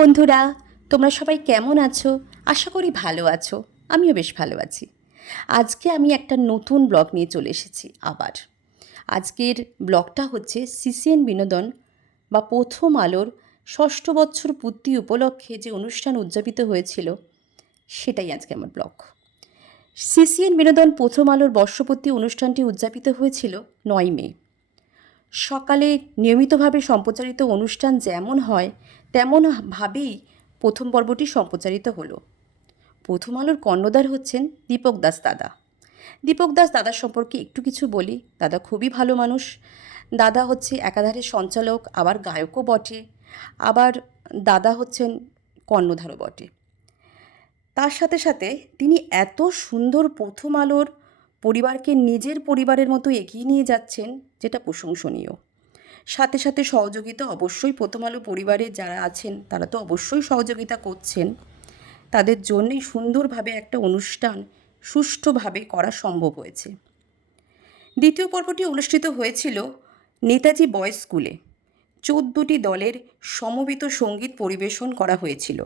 বন্ধুরা, তোমরা সবাই কেমন আছো? আশা করি ভালো আছো। আমিও বেশ ভালো আছি। আজকে আমি একটা নতুন ব্লগ নিয়ে চলে এসেছি আবার। আজকের ব্লগটা হচ্ছে সিসিএন বিনোদন বা প্রথম আলোর ষষ্ঠ বৎসর পূর্তি উপলক্ষে যে অনুষ্ঠান উদযাপিত হয়েছিল সেটাই আজকে আমার ব্লগ। সিসিএন বিনোদন প্রথম আলোর বর্ষপূর্তি অনুষ্ঠানটি উদযাপিত হয়েছিল 9 মে। সকালে নিয়মিতভাবে সম্প্রচারিত অনুষ্ঠান যেমন হয় তেমনভাবেই প্রথম পর্বটি সম্প্রচারিত হলো। প্রথম আলোর কর্ণধার হচ্ছেন দীপক দাস দাদা। দীপক দাস দাদার সম্পর্কে একটু কিছু বলি। দাদা খুবই ভালো মানুষ। দাদা হচ্ছে একাধারে সঞ্চালক, আবার গায়কও বটে, আবার দাদা হচ্ছেন কর্ণধারও বটে। তার সাথে সাথে তিনি এত সুন্দর প্রথম আলোর পরিবারকে নিজের পরিবারের মতো এগিয়ে নিয়ে যাচ্ছেন, যেটা প্রশংসনীয়। সাথে সাথে সহযোগিতা অবশ্যই প্রথম আলো পরিবারে যারা আছেন তারা তো অবশ্যই সহযোগিতা করছেন। তাদের জন্যই সুন্দরভাবে একটা অনুষ্ঠান সুষ্ঠুভাবে করা সম্ভব হয়েছে। দ্বিতীয় পর্বটি অনুষ্ঠিত হয়েছিল নেতাজি বয়েজ স্কুলে। 14টি দলের সমবেত সঙ্গীত পরিবেশন করা হয়েছিল।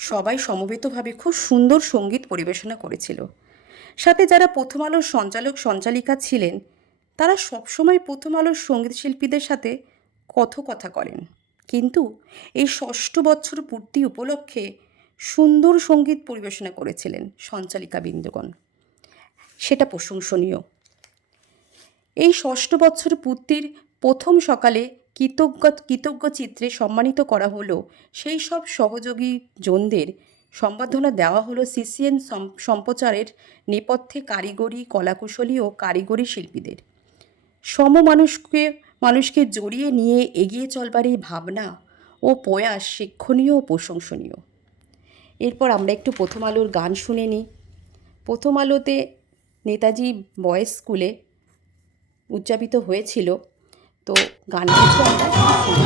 সবাই সমবেতভাবে খুব সুন্দর সঙ্গীত পরিবেশনা করেছিল। সাথে যারা প্রথম আলোর সঞ্চালক সঞ্চালিকা ছিলেন তারা সবসময় প্রথম আলোর সঙ্গীত শিল্পীদের সাথে কথোকথা করেন, কিন্তু এই ষষ্ঠ বৎসর পূর্তি উপলক্ষে সুন্দর সঙ্গীত পরিবেশনা করেছিলেন সঞ্চালিকা বৃন্দগণ। সেটা প্রশংসনীয়। এই ষষ্ঠ বৎসর পূর্তির প্রথম সকালে কৃতজ্ঞ চিত্রে সম্মানিত করা হলো সেই সব সহযোগী জনদের। সম্বর্ধনা দেওয়া হলো সিসিএন সম্প্রচারের নেপথ্যে কারিগরি, কলাকুশলী ও কারিগরি শিল্পীদের। মানুষকে জড়িয়ে নিয়ে এগিয়ে চলবার এই ভাবনা ও প্রয়াস শিক্ষণীয় ও প্রশংসনীয়। এরপর আমরা একটু প্রথম আলোর গান শুনে নিই। প্রথম আলোতে নেতাজি বয়েজ স্কুলে উদযাপিত হয়েছিল, তো গান কিছু আমরা শুনি।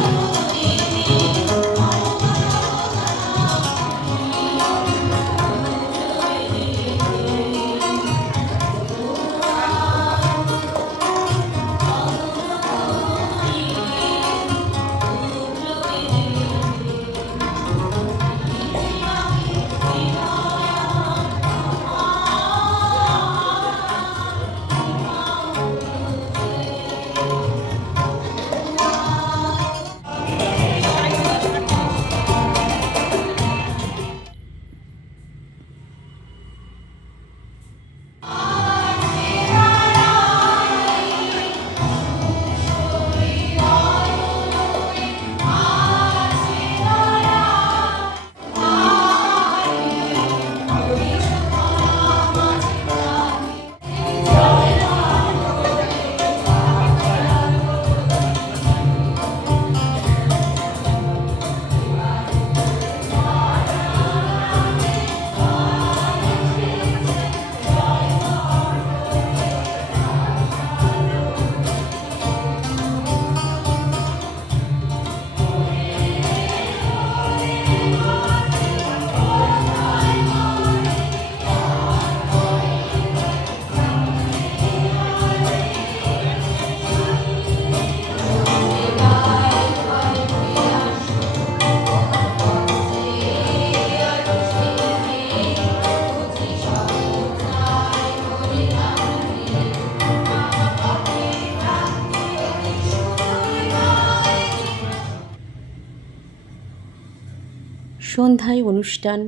সন্ধ্যায় অনুষ্ঠান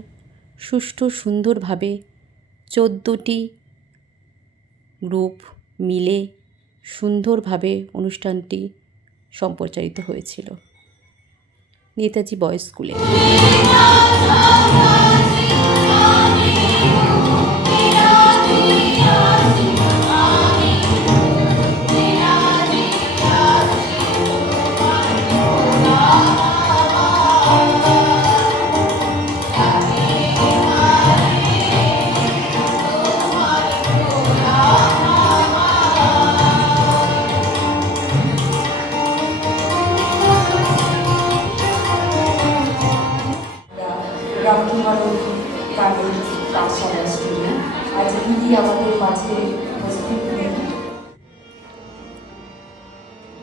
সুষ্ঠু সুন্দরভাবে 14টি গ্রুপ মিলে সুন্দরভাবে অনুষ্ঠানটি সম্প্রচারিত হয়েছিল নেতাজি বয়েজ স্কুলে।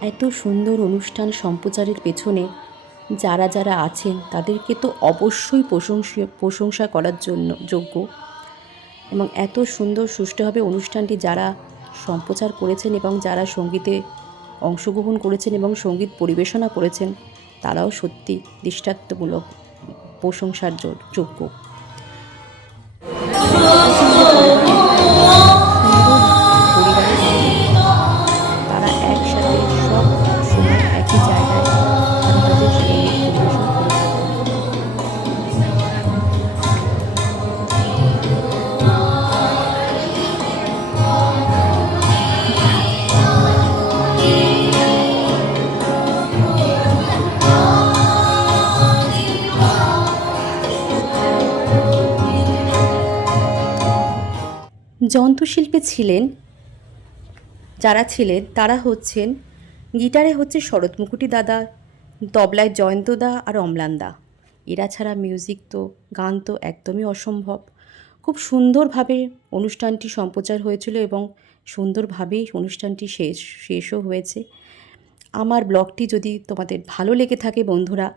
এত সুন্দর অনুষ্ঠান সম্প্রচারের পেছনে যারা যারা আছেন তাদেরকে তো অবশ্যই প্রশংসা করার জন্য যোগ্য। এবং এত সুন্দর সুষ্ঠুভাবে অনুষ্ঠানটি যারা সম্প্রচার করেছেন এবং যারা সঙ্গীতে অংশগ্রহণ করেছেন এবং সঙ্গীত পরিবেশনা করেছেন, তারাও সত্যি দৃষ্টান্তমূলক প্রশংসার যোগ্য। তারা একসাথে সব সময় একই জায়গায় তারা তাদের সঙ্গীত পরিবেশন করে থাকেন। যন্ত্রশিল্পী ছিলেন যারা ছিলেন তারা হচ্ছেন, গিটারে হচ্ছে শরৎ মুকুটি দাদা, তবলায় জয়ন্ত দা আর অম্লান দা। এরা ছাড়া মিউজিক তো, গান তো একদমই অসম্ভব। খুব সুন্দরভাবে অনুষ্ঠানটি সম্প্রচার হয়েছিল এবং সুন্দরভাবেই অনুষ্ঠানটি শেষও হয়েছে। আমার ব্লগটি যদি তোমাদের ভালো লেগে থাকে বন্ধুরা,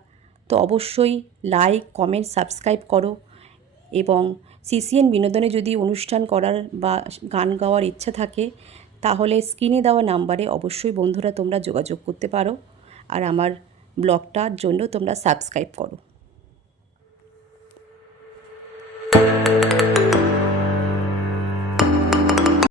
তো অবশ্যই লাইক, কমেন্ট, সাবস্ক্রাইব করো। এবং সিসিএন বিনোদনে যদি অনুষ্ঠান করার বা গান গাওয়ার ইচ্ছা থাকে, তাহলে স্ক্রিনে দেওয়া নাম্বারে অবশ্যই বন্ধুরা তোমরা যোগাযোগ করতে পারো। আর আমার ব্লগটার জন্য তোমরা সাবস্ক্রাইব করো।